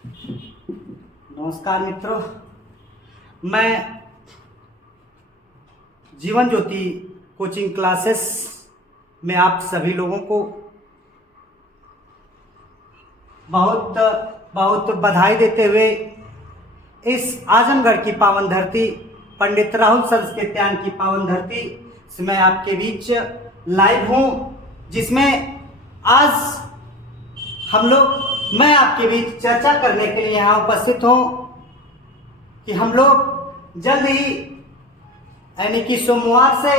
नमस्कार मित्रों, मैं जीवन ज्योति कोचिंग क्लासेस में आप सभी लोगों को बहुत बहुत बधाई देते हुए इस आजमगढ़ की पावन धरती, पंडित राहुल संस्कृत्यान की पावन धरती से मैं आपके बीच लाइव हूँ, जिसमें आज मैं आपके बीच चर्चा करने के लिए यहाँ उपस्थित हूँ कि हम लोग जल्द ही यानी कि सोमवार से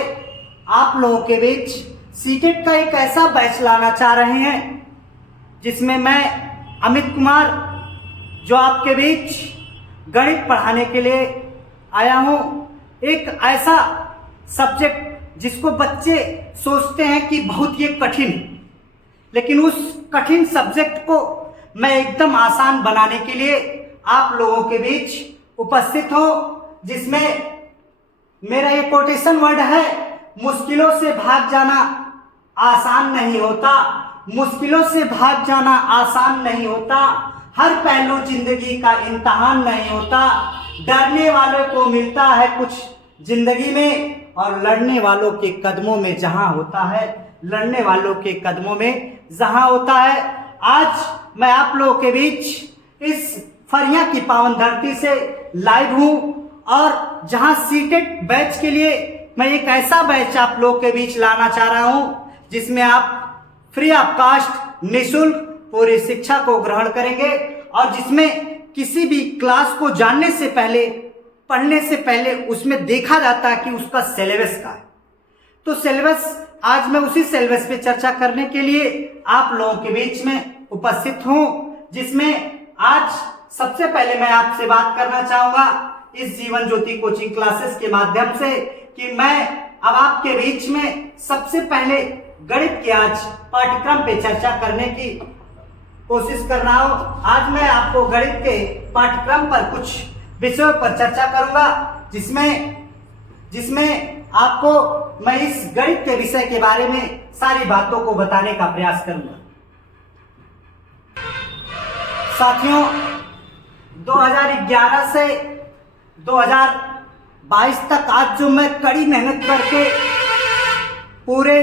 आप लोगों के बीच सीटेट का एक ऐसा बैच लाना चाह रहे हैं जिसमें मैं अमित कुमार जो आपके बीच गणित पढ़ाने के लिए आया हूँ। एक ऐसा सब्जेक्ट जिसको बच्चे सोचते हैं कि बहुत ये कठिन, लेकिन उस कठिन सब्जेक्ट को मैं एकदम आसान बनाने के लिए आप लोगों के बीच उपस्थित हूँ, जिसमें मेरा ये कोटेशन वर्ड है, मुश्किलों से भाग जाना आसान नहीं होता, मुश्किलों से भाग जाना आसान नहीं होता, हर पहलू जिंदगी का इम्तिहान नहीं होता, डरने वालों को मिलता है कुछ जिंदगी में और लड़ने वालों के कदमों में जहां होता है, लड़ने वालों के कदमों में जहां होता है। आज मैं आप लोगों के बीच इस फरिया की पावन धरती से लाइव हूं और जहां सीटेट बैच के लिए मैं एक ऐसा बैच आप लोगों के बीच लाना चाह रहा हूं जिसमें आप फ्री ऑफ कास्ट निःशुल्क पूरी शिक्षा को ग्रहण करेंगे और जिसमें किसी भी क्लास को जानने से पहले, पढ़ने से पहले उसमें देखा जाता है कि उसका सिलेबस क्या है। तो सिलेबस, आज मैं उसी सिलेबस पे चर्चा करने के लिए आप लोगों के बीच में उपस्थित हूं, जिसमें आज सबसे पहले मैं आपसे बात करना चाहूंगा इस जीवन ज्योति कोचिंग क्लासेस के माध्यम से कि मैं अब आपके बीच में सबसे पहले गणित के आज पाठ्यक्रम पे चर्चा करने की कोशिश कर रहा हूं। आज मैं आपको गणित के पाठ्यक्रम पर कुछ विषयों पर चर्चा करूंगा, जिसमें आपको मैं इस गणित के विषय के बारे में सारी बातों को बताने का प्रयास करूंगा। साथियों, 2011 से 2022 तक आज जो मैं कड़ी मेहनत करके पूरे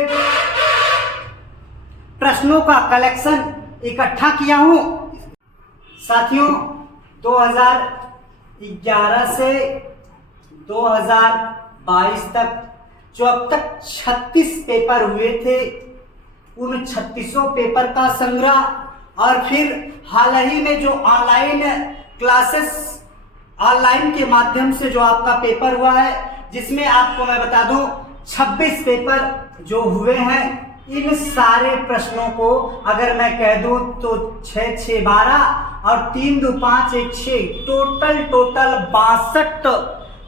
प्रश्नों का कलेक्शन इकट्ठा किया हूं। साथियों, 2011 से 2022 तक जो अब तक 36 पेपर हुए थे, उन 36 पेपर का संग्रह और फिर हाल ही में जो ऑनलाइन क्लासेस, ऑनलाइन के माध्यम से जो आपका पेपर हुआ है, जिसमें आपको मैं बता दूं 26 पेपर जो हुए हैं, इन सारे प्रश्नों को अगर मैं कह दूं तो 6 6 12 और 3 2 5 1 6 टोटल 62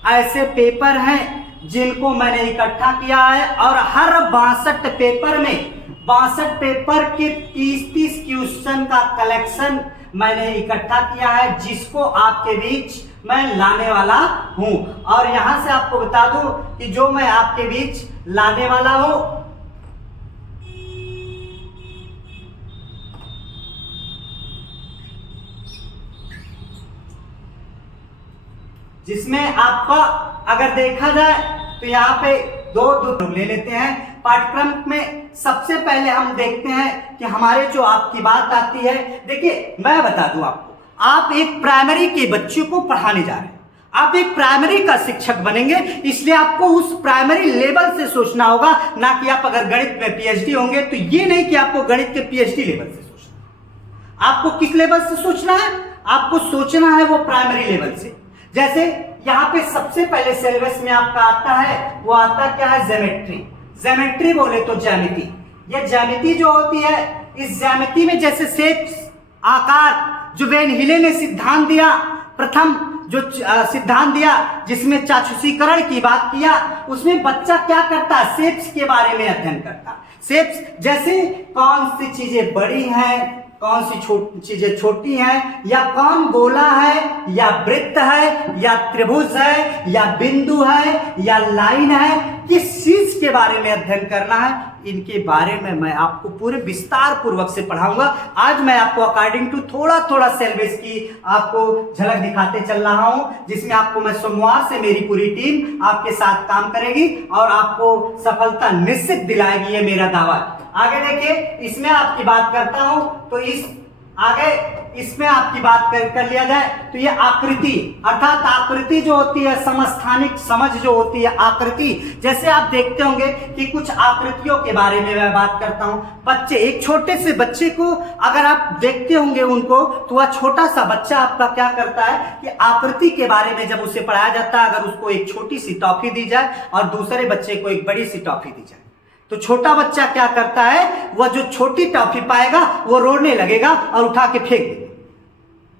ऐसे पेपर हैं जिनको मैंने इकट्ठा किया है और हर 62 पेपर में 62 पेपर के 30-30 क्वेश्चन का कलेक्शन मैंने इकट्ठा किया है, जिसको आपके बीच मैं लाने वाला हूं। और यहां से आपको बता दूं कि जो मैं आपके बीच लाने वाला हूं, जिसमें आपका अगर देखा जाए तो यहाँ पे दो ले लेते हैं। पाठ्यक्रम में सबसे पहले हम देखते हैं कि हमारे जो आपकी बात आती है। देखिए, मैं बता दूं आपको, आप एक प्राइमरी के बच्चों को पढ़ाने जा रहे हैं, आप एक प्राइमरी का शिक्षक बनेंगे, इसलिए आपको उस प्राइमरी लेवल से सोचना होगा, ना कि आप अगर गणित में पीएचडी होंगे तो ये नहीं कि आपको गणित के पीएचडी लेवल से सोचना। आपको किस लेवल से सोचना है? आपको सोचना है वो प्राइमरी लेवल से। जैसे यहाँ पे सबसे पहले सिलेबस में आपका आता है, वो आता क्या है? ज्योमेट्री। ज्योमेट्री बोले तो ज्यामिति। ये ज्यामिति जो होती है, इस ज्यामिति में जैसे शेप्स, आकार, जो वेन हिले ने सिद्धांत दिया, प्रथम जो सिद्धांत दिया जिसमें चाक्षुषीकरण की बात किया, उसमें बच्चा क्या करता है? शेप्स के बारे में अध्ययन करता है। शेप्स जैसे कौन सी चीजें बड़ी हैं, कौन सी चीजें छोटी हैं, या कौन गोला है या वृत्त है या त्रिभुज है या बिंदु है या लाइन है, किस चीज के बारे में अध्ययन करना है, इनके बारे में मैं आपको पूरे विस्तार पूर्वक से पढ़ाऊंगा। आज मैं आपको अकॉर्डिंग टू थोड़ा थोड़ा सिलेबस की आपको झलक दिखाते चल रहा हूं, जिसमें आपको मैं सोमवार से मेरी पूरी टीम आपके साथ काम करेगी और आपको सफलता निश्चित दिलाएगी, ये मेरा दावा है। आगे देखिए, इसमें आपकी बात करता हूं तो इसमें आपकी बात कर लिया जाए तो ये आकृति, अर्थात आकृति जो होती है, समस्थानिक समझ जो होती है आकृति, जैसे आप देखते होंगे कि कुछ आकृतियों के बारे में मैं बात करता हूं। बच्चे, एक छोटे से बच्चे को अगर आप देखते होंगे उनको, तो वह छोटा सा बच्चा आपका क्या करता है कि आकृति के बारे में जब उसे पढ़ाया जाता है, अगर उसको एक छोटी सी टॉफी दी जाए और दूसरे बच्चे को एक बड़ी सी टॉफी दी जाए, तो छोटा बच्चा क्या करता है, वह जो छोटी टॉफी पाएगा वो रोने लगेगा और उठा के फेंक देगा।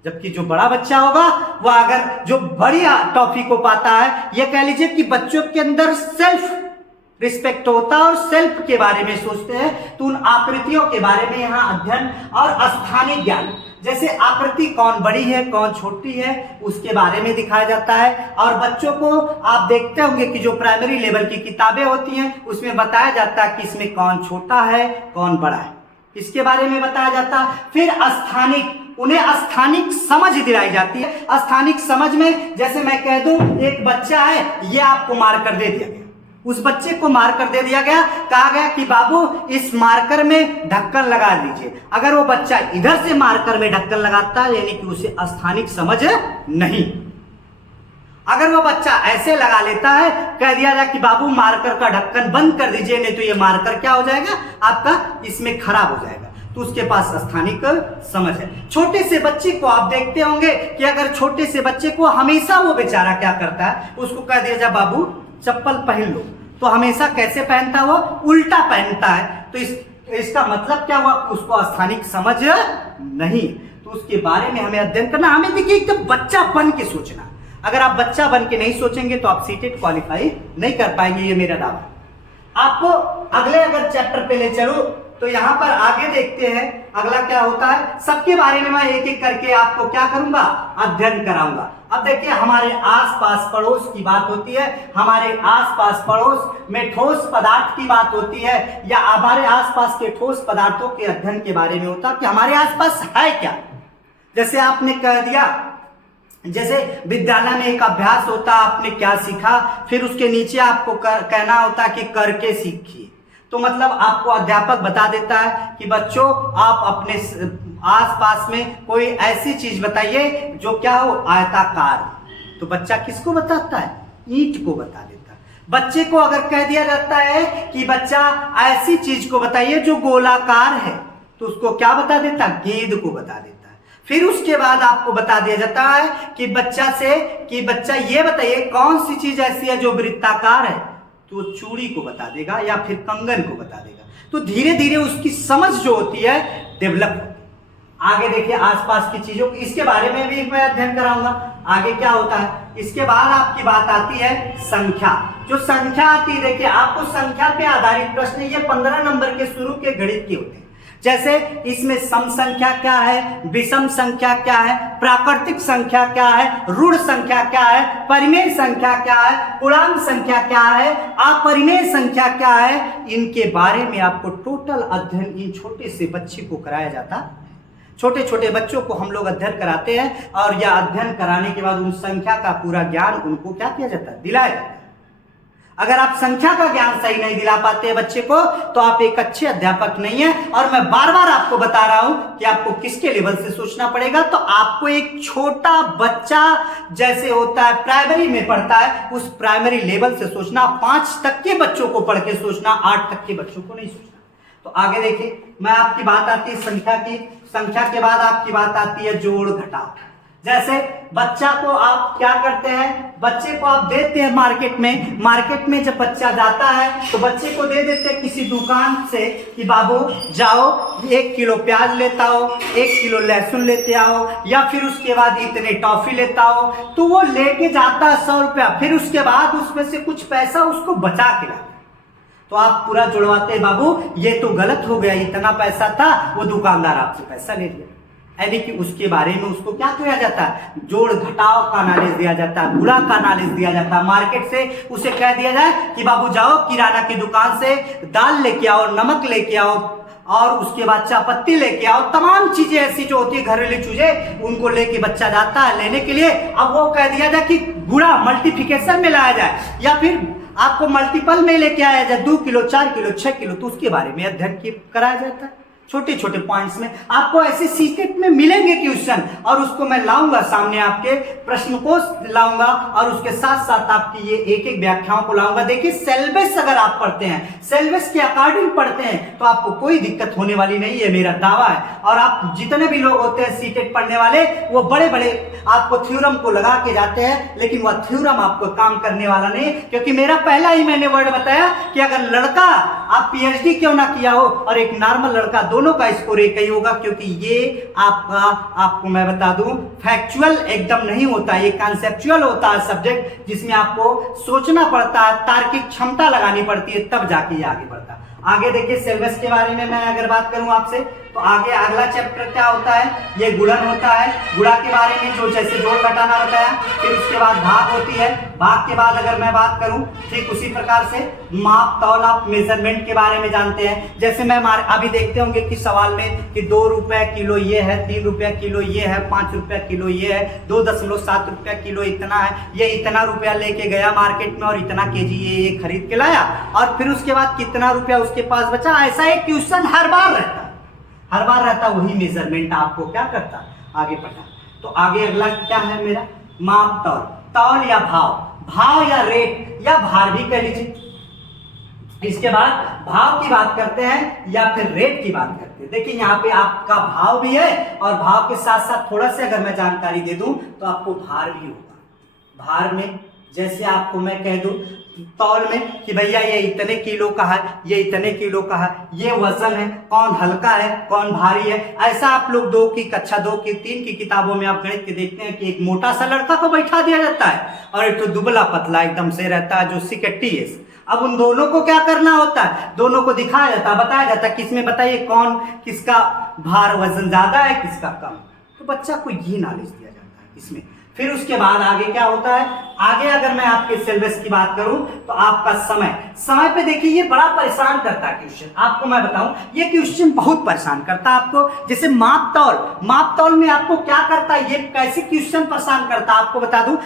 जबकि जो बड़ा बच्चा होगा वह अगर जो बड़ी टॉफी को पाता है, यह कह लीजिए कि बच्चों के अंदर सेल्फ रिस्पेक्ट होता है और सेल्फ के बारे में सोचते हैं, तो उन आकृतियों के बारे में यहाँ अध्ययन और स्थानिक ज्ञान, जैसे आकृति कौन बड़ी है कौन छोटी है उसके बारे में दिखाया जाता है। और बच्चों को आप देखते होंगे कि जो प्राइमरी लेवल की किताबें होती हैं उसमें बताया जाता है कि इसमें कौन छोटा है कौन बड़ा है, इसके बारे में बताया जाता है। फिर स्थानिक, उन्हें स्थानिक समझ दिलाई जाती है। स्थानिक समझ में जैसे मैं कह दूं एक बच्चा है, ये आपको मार कर दे दिया गया, उस बच्चे को मार्कर दे दिया गया, कहा गया कि बाबू इस मार्कर में ढक्कन लगा दीजिए। अगर वो बच्चा इधर से मार्कर में ढक्कन लगाता है यानी कि उसे स्थानिक समझ नहीं। अगर वो बच्चा ऐसे लगा लेता है, कह दिया जाए कि बाबू मार्कर का ढक्कन बंद कर दीजिए, नहीं तो ये मार्कर क्या हो जाएगा आपका, इसमें खराब हो जाएगा, तो उसके पास स्थानिक समझ है। छोटे से बच्चे को आप देखते होंगे कि अगर छोटे से बच्चे को हमेशा वो बेचारा क्या करता है, उसको कह दिया जाए बाबू चप्पल पहन लो, तो हमेशा कैसे पहनता है, वो उल्टा पहनता है, तो इसका मतलब क्या हुआ, उसको स्थानिक समझ नहीं। तो उसके बारे में हमें अध्ययन करना। हमें देखिए एकदम बच्चा बन के सोचना, अगर आप बच्चा बन के नहीं सोचेंगे तो आप सीटेट क्वालिफाई नहीं कर पाएंगे, ये मेरा दावा। आपको अगले अगर चैप्टर पे ले चलो तो यहां पर आगे देखते हैं अगला क्या होता है। सबके बारे में मैं एक एक करके आपको क्या करूंगा, अध्ययन कराऊंगा। अब देखिए, हमारे आसपास पड़ोस की बात होती है, हमारे आसपास पड़ोस में ठोस पदार्थ की बात होती है, या हमारे आसपास के ठोस पदार्थों के अध्ययन के बारे में होता है कि हमारे आसपास है क्या। जैसे आपने कह दिया, जैसे विद्यालय में एक अभ्यास होता है, आपने क्या सीखा, फिर उसके नीचे आपको कहना होता है कि करके सीखिए। तो मतलब आपको अध्यापक बता देता है कि बच्चों आप अपने आसपास में कोई ऐसी चीज बताइए जो क्या हो, आयताकार। तो बच्चा किसको बताता है, ईंट को बता देता है। बच्चे को अगर कह दिया जाता है कि बच्चा ऐसी चीज को बताइए जो गोलाकार है, तो उसको क्या बता देता है, गेंद को बता देता है। फिर उसके बाद आपको बता दिया जाता है कि बच्चा ये बताइए कौन सी चीज ऐसी है जो वृत्ताकार है, तो चूड़ी को बता देगा या फिर कंगन को बता देगा। तो धीरे धीरे उसकी समझ जो होती है डेवलप होती है। आगे देखिए, आसपास की चीजों, इसके बारे में भी मैं अध्ययन कराऊंगा। आगे क्या होता है, इसके बाद आपकी बात आती है संख्या। जो संख्या आती है, देखिए आपको संख्या पे आधारित प्रश्न, ये 15 नंबर के शुरू के गणित के होते हैं। जैसे इसमें सम संख्या क्या है, विषम संख्या क्या है, प्राकृतिक संख्या क्या है, ऋण संख्या क्या है, परिमेय संख्या क्या है, पूर्णांक संख्या क्या है, अपरिमेय संख्या क्या है, इनके बारे में आपको टोटल अध्ययन इन छोटे से बच्चे को कराया जाता है। छोटे छोटे बच्चों को हम लोग अध्ययन कराते हैं और यह अध्ययन कराने के बाद उन संख्या का पूरा ज्ञान उनको क्या किया जाता है, दिलाया जाता है। अगर आप संख्या का ज्ञान सही नहीं दिला पाते हैं बच्चे को, तो आप एक अच्छे अध्यापक नहीं है। और मैं बार बार आपको बता रहा हूं कि आपको किसके लेवल से सोचना पड़ेगा। तो आपको एक छोटा बच्चा जैसे होता है, प्राइमरी में पढ़ता है, उस प्राइमरी लेवल से सोचना। 5 तक के बच्चों को पढ़ के सोचना, 8 तक के बच्चों को नहीं सोचना। तो आगे देखिए, मैं आपकी बात आती है संख्या की। संख्या के बाद आपकी बात आती है जोड़ घटाव। जैसे बच्चा को आप क्या करते हैं, बच्चे को आप देते हैं मार्केट में जब बच्चा जाता है तो बच्चे को दे देते हैं किसी दुकान से कि बाबू जाओ 1 किलो प्याज लेता हो, 1 किलो लहसुन लेते आओ, या फिर उसके बाद इतने टॉफी लेता हो। तो वो लेके जाता है 100 रुपया, फिर उसके बाद उसमें से कुछ पैसा उसको बचा के लाता। तो आप पूरा जुड़वाते हैं, बाबू ये तो गलत हो गया, इतना पैसा था, वो दुकानदार आपसे पैसा ले लिया। यानी कि उसके बारे में उसको क्या किया जाता है, जोड़ घटाव का नॉलेज दिया जाता है, गुणा का नॉलेज दिया जाता है। मार्केट से उसे कह दिया जाए कि बाबू जाओ किराना की दुकान से दाल लेके आओ, नमक लेके आओ और उसके बाद चापत्ती लेके आओ, तमाम चीजें ऐसी जो होती है घरेलू चीजें, उनको लेके बच्चा जाता है लेने के लिए। अब वो कह दिया जाए कि गुणा मल्टीप्लिकेशन में लाया जाए या फिर आपको मल्टीपल में लेके आया जाए, 2 किलो 4 किलो 6 किलो, तो उसके बारे में अध्ययन कराया जाता है। छोटे छोटे पॉइंट्स में आपको ऐसे सीटेट में मिलेंगे क्वेश्चन, और उसको मैं लाऊंगा सामने, आपके प्रश्न कोश लाऊंगा और उसके साथ साथ आपकी ये एक एक व्याख्याओं को लाऊंगा। देखिए सिलेबस अगर आप पढ़ते हैं, सिलेबस के अकॉर्डिंग पढ़ते हैं तो आपको कोई दिक्कत होने वाली नहीं है, मेरा दावा है। और आप जितने भी लोग होते हैं सीटेट पढ़ने वाले, वो बड़े बड़े आपको थ्योरम को लगा के जाते हैं, लेकिन वह थ्योरम आपको काम करने वाला नहीं, क्योंकि मेरा पहला ही मैंने वर्ड बताया कि अगर लड़का आप पीएचडी क्यों ना किया हो और एक नॉर्मल लड़का, दोनों का स्कोर एक ही होगा, क्योंकि ये आपको मैं बता दूं फैक्चुअल एकदम नहीं होता, ये कॉन्सेप्चुअल होता है सब्जेक्ट, जिसमें आपको सोचना पड़ता है, तार्किक क्षमता लगानी पड़ती है, तब जाके ये आगे बढ़ता है। आगे देखिए सिलेबस के बारे में मैं अगर बात करूं आपसे, तो आगे अगला चैप्टर क्या होता है, ये गुणन होता है। गुणा के बारे में जो जैसे जोड़ घटाना बताया, फिर उसके बाद भाग होती है, भाग के बाद अगर मैं बात करूं ठीक उसी प्रकार से माप तौल, आप मेजरमेंट के बारे में जानते हैं। जैसे मैं अभी देखते होंगे कि सवाल में कि 2 रुपए किलो ये है, 3 रुपया किलो ये है, 5 रुपया किलो ये है, 2.7 रुपया किलो इतना है, ये इतना रुपया लेके गया मार्केट में और इतना केजी ये खरीद के लाया, और फिर उसके बाद कितना रुपया उसके पास बचा। ऐसा एक क्वेश्चन हर बार रहता, वही मेजरमेंट आपको क्या करता, आगे बढ़ा। तो आगे अगला क्या है मेरा, माप तौल, तौल या भाव या रेट या भार भी कह लीजिए। इसके बाद भाव की बात करते हैं या फिर रेट की बात करते हैं। देखिए यहाँ पे आपका भाव भी है और भाव के साथ साथ थोड़ा सा अगर मैं जानकारी दे दूं तो आपको भार भी होगा। भार में जैसे आपको मैं कह दूं तौल में कि भैया ये इतने किलो का है, ये इतने किलो का है, ये वजन है, कौन हल्का है कौन भारी है। ऐसा आप लोग कक्षा 2 की 3 की किताबों में आप गणित के देखते हैं कि एक मोटा सा लड़का को बैठा दिया जाता है और एक तो दुबला पतला एकदम से रहता है जो सिकट्टी है। अब उन दोनों को क्या करना होता है, दोनों को दिखाया जाता है, बताया जाता है किसमें बताइए कौन किसका भार वजन ज्यादा है किसका कम। तो बच्चा को ये नॉलेज दिया जाता है इसमें। फिर उसके बाद आगे क्या होता है, आगे अगर मैं आपके सिलेबस की बात करूं तो आपका समय पे देखिए ये बड़ा परेशान करता है क्वेश्चन। आपको मैं बताऊं ये क्वेश्चन बहुत परेशान करता है आपको। जैसे माप तौल में आपको क्या करता है, ये कैसे क्वेश्चन परेशान करता है आपको बता दूं।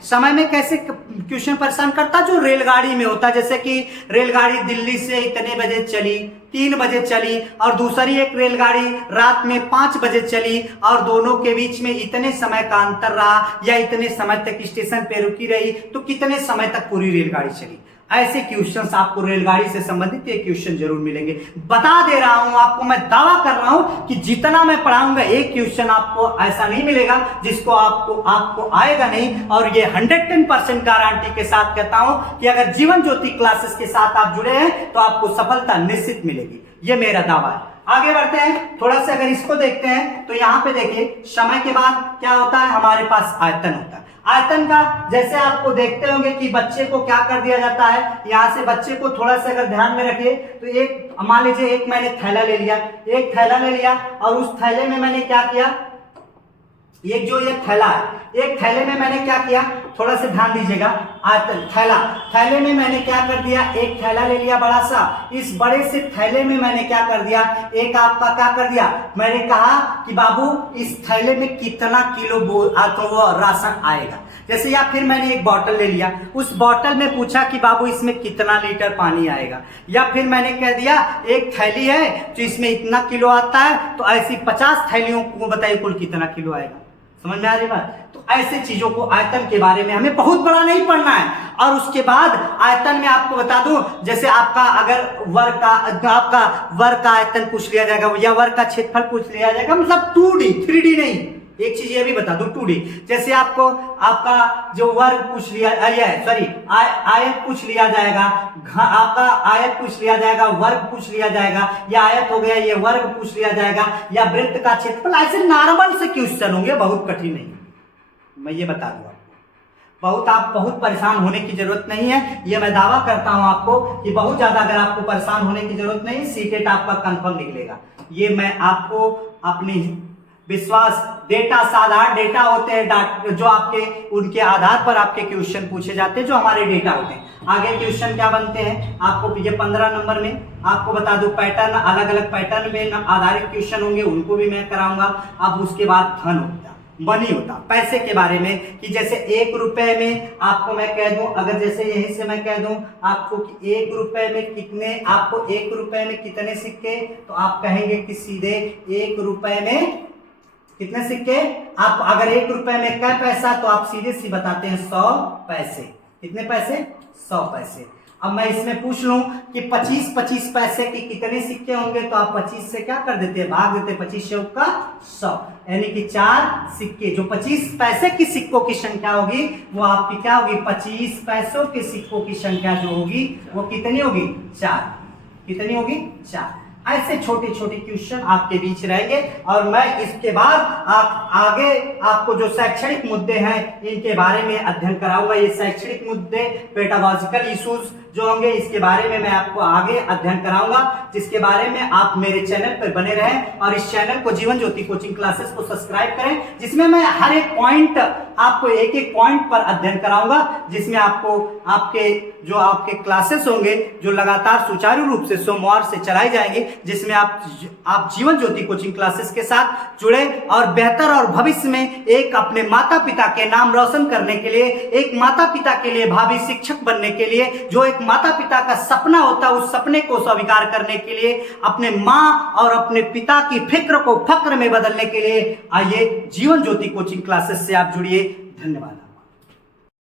समय में कैसे क्वेश्चन परेशान करता है, जो रेलगाड़ी में होता है। जैसे कि रेलगाड़ी दिल्ली से इतने बजे चली, 3 बजे चली, और दूसरी एक रेलगाड़ी रात में 5 बजे चली और दोनों के बीच में इतने समय का अंतर रहा या इतने समय तक स्टेशन पे रुकी रही, तो कितने समय तक पूरी रेलगाड़ी चली। ऐसे क्वेश्चंस आपको रेलगाड़ी से संबंधित एक क्वेश्चन जरूर मिलेंगे। बता दे रहा हूं आपको, मैं दावा कर रहा हूं कि जितना मैं पढ़ाऊंगा एक क्वेश्चन आपको ऐसा नहीं मिलेगा जिसको आपको आएगा नहीं। और ये 110% गारंटी के साथ कहता हूं कि अगर जीवन ज्योति क्लासेस के साथ आप जुड़े हैं तो आपको सफलता निश्चित मिलेगी, ये मेरा दावा है। आगे बढ़ते हैं, थोड़ा सा अगर इसको देखते हैं तो यहाँ पे देखिए समय के बाद क्या होता है, हमारे पास आयतन होता है। आयतन का जैसे आपको देखते होंगे कि बच्चे को क्या कर दिया जाता है, यहाँ से बच्चे को थोड़ा सा अगर ध्यान में रखिए तो एक मान लीजिए एक मैंने थैला ले लिया और उस थैले में मैंने क्या किया, ये थैला है, एक थैले में मैंने क्या किया, थोड़ा सा ध्यान दीजिएगा। थैले में मैंने क्या कर दिया, एक थैला ले लिया बड़ा सा। इस बड़े से थैले में मैंने क्या कर दिया, एक आपका क्या कर दिया, मैंने कहा कि बाबू इस थैले में कितना किलो वो राशन आएगा। जैसे या फिर मैंने एक बोतल ले लिया, उस बोतल में पूछा कि बाबू इसमें कितना लीटर पानी आएगा। या फिर मैंने कह दिया एक थैली है तो इसमें इतना किलो आता है, तो ऐसी 50 थैलियों को बताइए कुल कितना किलो आएगा। समझ में आ रही बात। तो ऐसे चीजों को आयतन के बारे में हमें बहुत बड़ा नहीं पढ़ना है। और उसके बाद आयतन में आपको बता दूं, जैसे आपका अगर वर्ग का आयतन पूछ लिया जाएगा या वर्ग का क्षेत्रफल पूछ लिया जाएगा, मतलब 2D 3D नहीं। एक चीज ये भी बता दूं 2D, जैसे आपको आपका जो वर्ग पूछ लिया आयत पूछ लिया जाएगा, आपका आयत पूछ लिया जाएगा, वर्ग पूछ लिया जाएगा, या आयत हो गया ये वर्ग पूछ लिया जाएगा, या वृत्त का क्षेत्रफल। ऐसे नॉर्मल से क्वेश्चन होंगे, बहुत कठिन नहीं, मैं ये बता दूं आपको। आप बहुत परेशान होने की जरूरत नहीं है, ये मैं दावा करता हूं आपको कि बहुत ज्यादा अगर आपको परेशान होने की जरूरत नहीं, सीटेट आपका कंफर्म निकलेगा। ये मैं आपको अपने विश्वास, डेटा, साधारण डेटा होते हैं जो आपके उनके आधार पर आपके क्वेश्चन पूछे जाते हैं, जो हमारे डेटा होते हैं। आगे क्वेश्चन क्या बनते हैं आपको ये 15 नंबर में आपको बता दूं, पैटर्न, अलग अलग पैटर्न में आधारित क्वेश्चन होंगे, उनको भी मैं कराऊंगा। अब उसके बाद धन होता, मनी होता, पैसे के बारे में, कि जैसे 1 रुपए में आपको मैं कह दूं, अगर जैसे यहीं से मैं कह दूं आपको कि 1 रुपए में कितने, आपको 1 रुपए में कितने सिक्के, तो आप कहेंगे कि सीधे 1 रुपए में कितने सिक्के। आप अगर 1 रुपए में क्या पैसा, तो आप सीधे सी बताते हैं 100 पैसे। कितने पैसे? 100 पैसे। अब मैं इसमें पूछ लूं कि 25 पैसे के कितने सिक्के होंगे, तो आप 25 से क्या कर देते हैं, भाग देते हैं, 25 चौक का 100, यानी कि 4 सिक्के। जो 25 पैसे की सिक्कों की संख्या होगी वो आपकी क्या होगी, 25 पैसों के सिक्कों की संख्या जो होगी वो कितनी होगी, 4। कितनी होगी, 4। ऐसे छोटे छोटे क्वेश्चन आपके बीच रहेंगे और मैं इसके बाद आप आगे आपको जो शैक्षणिक मुद्दे हैं इनके बारे में अध्ययन कराऊंगा। ये शैक्षणिक मुद्दे, पेडागॉजिकल इश्यूज जो होंगे, इसके बारे में मैं आपको आगे अध्ययन कराऊंगा, जिसके बारे में आप मेरे चैनल पर बने रहें और इस चैनल को जीवन ज्योति कोचिंग क्लासेस को सब्सक्राइब करें, जिसमें मैं हर एक पॉइंट आपको एक एक पॉइंट पर अध्ययन कराऊंगा, जिसमें आपको आपके क्लासेस होंगे जो लगातार सुचारू रूप से सोमवार से चलाई जाएंगे, जिसमें आप जीवन ज्योति कोचिंग क्लासेस के साथ जुड़े और बेहतर और भविष्य में एक अपने माता पिता के नाम रोशन करने के लिए, एक माता पिता के लिए भावी शिक्षक बनने के लिए, जो एक माता पिता का सपना होता है उस सपने को स्वीकार करने के लिए, अपने माँ और अपने पिता की फिक्र को फक्र में बदलने के लिए आइए जीवन ज्योति कोचिंग क्लासेस से आप जुड़िए। धन्यवाद।